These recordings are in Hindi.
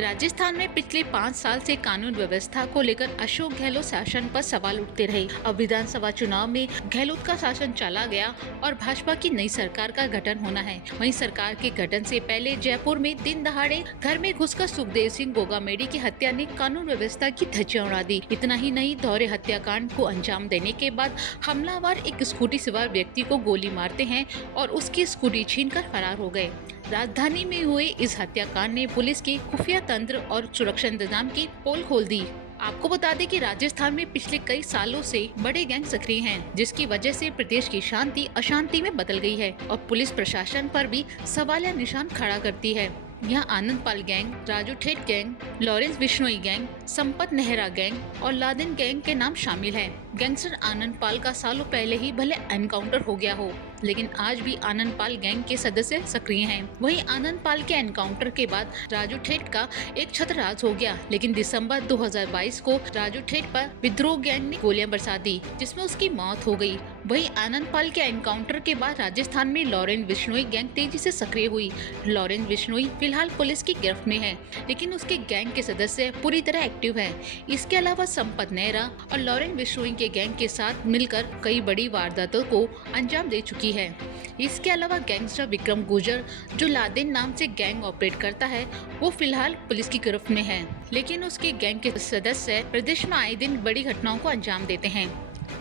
राजस्थान में पिछले 5 साल से कानून व्यवस्था को लेकर अशोक गहलोत शासन पर सवाल उठते रहे। अब विधानसभा चुनाव में गहलोत का शासन चला गया और भाजपा की नई सरकार का गठन होना है। वहीं सरकार के गठन से पहले जयपुर में दिन दहाड़े घर में घुसकर सुखदेव सिंह गोगामेडी की हत्या ने कानून व्यवस्था की धज्जियां उड़ा दी। इतना ही नहीं, दोहरे हत्याकांड को अंजाम देने के बाद हमलावर एक स्कूटी सवार व्यक्ति को गोली मारते हैं और उसकी स्कूटी छीनकर फरार हो गए। राजधानी में हुए इस हत्याकांड ने पुलिस के खुफिया तंत्र और सुरक्षा इंतजाम की पोल खोल दी। आपको बता दें कि राजस्थान में पिछले कई सालों से बड़े गैंग सक्रिय हैं, जिसकी वजह से प्रदेश की शांति अशांति में बदल गई है और पुलिस प्रशासन पर भी सवालिया निशान खड़ा करती है। यहाँ आनंद पाल gang, Raju Theth gang, Lawrence Bishnoi gang, Sampat Nehra gang और लादेन गैंग के नाम शामिल हैं। गैंगस्टर आनंद पाल का सालों पहले ही भले एनकाउंटर हो गया हो, लेकिन आज भी आनंद पाल गैंग के सदस्य सक्रिय हैं। वहीं आनंद पाल के एनकाउंटर के बाद राजू ठेठ का एक छत्रराज हो गया, लेकिन दिसंबर 2022 को राजू ठेठ पर विद्रोह गैंग ने गोलियां बरसा दी, जिसमें उसकी मौत हो गई। वहीं आनंद पाल के एनकाउंटर के बाद राजस्थान में लॉरेंस बिश्नोई गैंग तेजी से सक्रिय हुई। लॉरेंस बिश्नोई फिलहाल पुलिस की गिरफ्त में है, लेकिन उसके गैंग के सदस्य पूरी तरह एक्टिव हैं। इसके अलावा संपत नेहरा और लॉरेंस बिश्नोई के गैंग के साथ मिलकर कई बड़ी वारदातों को अंजाम दे चुकी है। इसके अलावा गैंगस्टर विक्रम गुर्जर, जो लादेन नाम से गैंग ऑपरेट करता है, वो फिलहाल पुलिस की गिरफ्त में है, लेकिन उसके गैंग के सदस्य प्रदेश में आए दिन बड़ी घटनाओं को अंजाम देते हैं।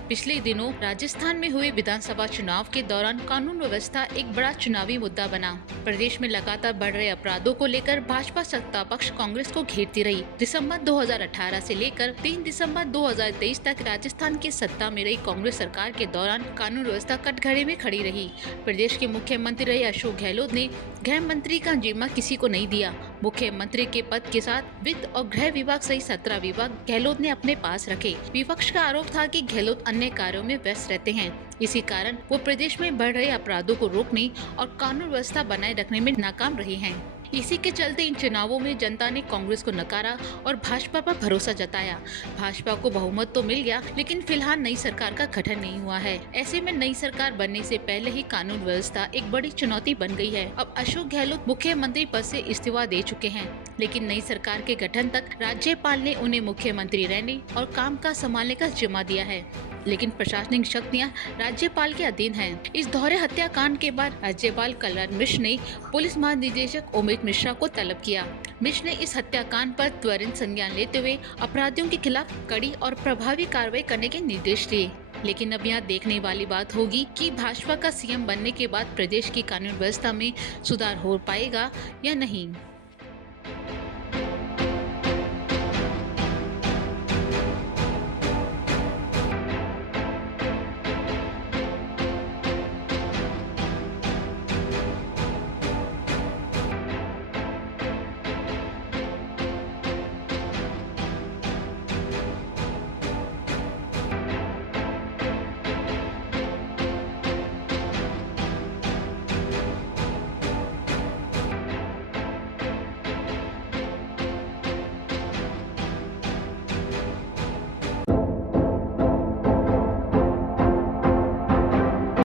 पिछले दिनों राजस्थान में हुए विधानसभा चुनाव के दौरान कानून व्यवस्था एक बड़ा चुनावी मुद्दा बना। प्रदेश में लगातार बढ़ रहे अपराधों को लेकर भाजपा सत्ता पक्ष कांग्रेस को घेरती रही। दिसंबर 2018 से लेकर 3 दिसंबर 2023 तक राजस्थान की सत्ता में रही कांग्रेस सरकार के दौरान कानून व्यवस्था कटघरे में खड़ी रही। प्रदेश के मुख्यमंत्री रहे अशोक गहलोत ने गृह मंत्री का जिम्मा किसी को नहीं दिया। मुख्यमंत्री के पद के साथ वित्त और गृह विभाग सहित 17 विभाग गहलोत ने अपने पास रखे। विपक्ष का आरोप था कि गहलोत अन्य कार्यों में व्यस्त रहते हैं, इसी कारण वो प्रदेश में बढ़ रहे अपराधों को रोकने और कानून व्यवस्था बनाए रखने में नाकाम रहे हैं। इसी के चलते इन चुनावों में जनता ने कांग्रेस को नकारा और भाजपा पर भरोसा जताया। भाजपा को बहुमत तो मिल गया, लेकिन फिलहाल नई सरकार का गठन नहीं हुआ है। ऐसे में नई सरकार बनने से पहले ही कानून व्यवस्था एक बड़ी चुनौती बन गई है। अब अशोक गहलोत मुख्यमंत्री पद से इस्तीफा दे चुके हैं, लेकिन नई सरकार के गठन तक राज्यपाल ने उन्हें मुख्यमंत्री रहने और काम काज संभालने का जिम्मा दिया है, लेकिन प्रशासनिक शक्तियां राज्यपाल के अधीन हैं। इस दोहरे हत्याकांड के बाद राज्यपाल कलराज मिश्र ने पुलिस महानिदेशक अमित मिश्रा को तलब किया। मिश्र ने इस हत्याकांड पर त्वरित संज्ञान लेते हुए अपराधियों के खिलाफ कड़ी और प्रभावी कार्रवाई करने के निर्देश दिए। लेकिन अब यहाँ देखने वाली बात होगी कि भाजपा का सीएम बनने के बाद प्रदेश की कानून व्यवस्था में सुधार हो पाएगा या नहीं।